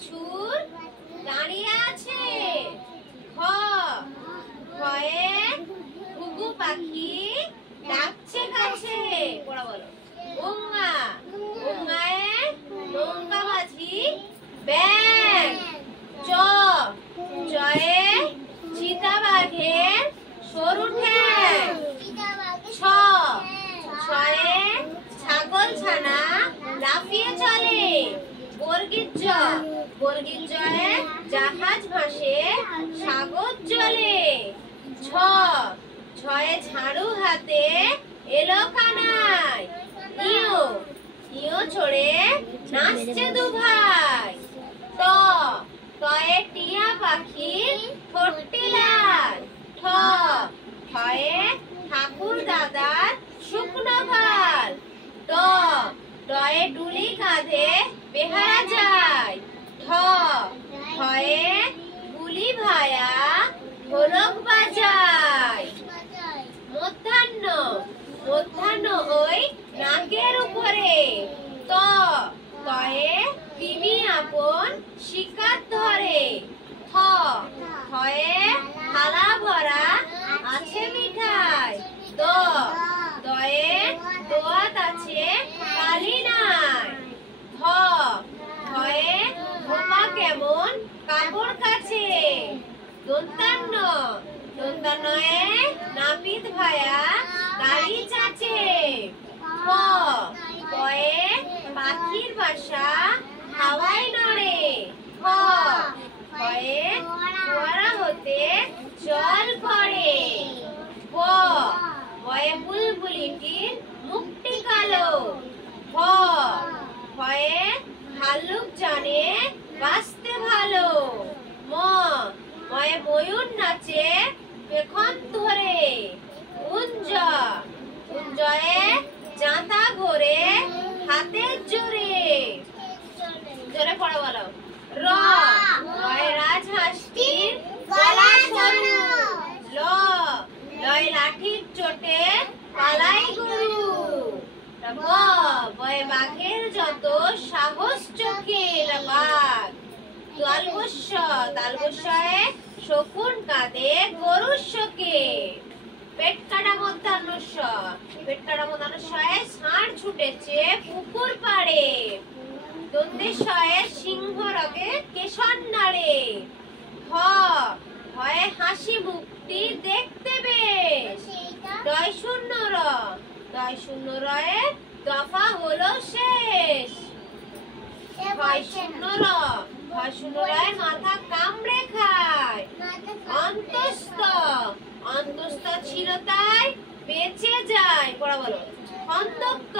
বাছুর দাঁড়িয়ে আছে। খ খয়ে ঘুঘু পাখি ডাকছে গাছে। পড়া বলো। গঙ্গা গঙ্গায় নৌকা মাঝি ব্যাং। চ চয়ে চিতাবাঘের সরু ঠ্যাং। ছ ছয়ে ছাগল ছানা লাফিয়ে চলে। বর্গীর জ বর্গীর জয়ে জাহাজ ভাসে সাগর জলে। ছ ছয়ে ঝাড়ু হাতে এলো কানাই। ইও ইও চড়ে নাচছে দু ভাই। ট টয়ে টিয়া পাখি ঠোঁটটি লাল। ঠ ঠয়ে ঠাকুর দাদার শুকনো গাল। ড ডয়ে ডুলি কাঁধে বেহারা যায়। ঠ ঠয়ে বুলি ভায়া ঢোলক বাজায়। মধ্যাহ্ন মধ্যাহ্ন ওই নাকের উপরে। ত তয়ে তিমি আপন শিকার ধরে। থ থয়ে থালা ভরা আছে মিঠাই। দ দয়ে দোয়াত আছে কালি নাই। ধ ধয়ে ধোপা কেমন কাপড় কাছে। দন্তান্ন দন্তান্নয়ে নাপিত ভায়া গাড়ি চাচে। প পয়ে পাখির বাসা হাওয়ায় নড়ে। ফ ফয়ে ফোয়ারা হতে জল পড়ে। ব বয়ে বুলবুলিটির মুখটি কালো। ভ ভয়ে ভাল্লুক জানে বাঁচতে ভালো। ম ময়ে ময়ূর নাচে পেখন ধরে। উঞ্জ উঞ্জয়ে জাঁতা ঘোরে হাতের জোরে। জোরে পড়া বলো। র রয়ে রাজহাঁসটির গলা সরু। ল লয়ে লাঠির চোটে পালাই গরু। ব বয়ে বাঘের যত সাহস চোখে বাঘ। তালবস্য তালবস্যয়ে শকুন কাঁদে গরুর শোকে। পেট কাটা মধ্যাহ্নস্য পেট কাটা মধ্যাহ্নস্যয়ে ষাঁড় ছুটেছে পুকুর পাড়ে। দন্তেশ্বয়ে সিংহ রগে কেশর নাড়ে। হ হয়ে হাসি মুখটি দেখতে বেশ। দয় শূন্য র দয় শূন্য রয়ে দফা হলো শেষ। ভয় শূন্য র ভয় শূন্য রয়ে মাথা কামড়ে খায়। অন্তস্থ অন্তস্থ ছিল তাই বেঁচে যায়। পড়া বলো। খন্দক্ত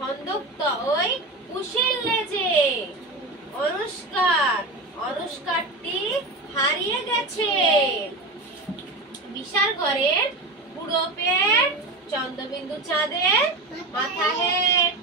খন্দক্ত ওই কুশিল লেজে। অনুষ্কার অনুষ্কারটি হারিয়ে গেছে। বিশাল ঘরের পুরো পেট চন্দ্রবিন্দু চাঁদের মাথা হেট।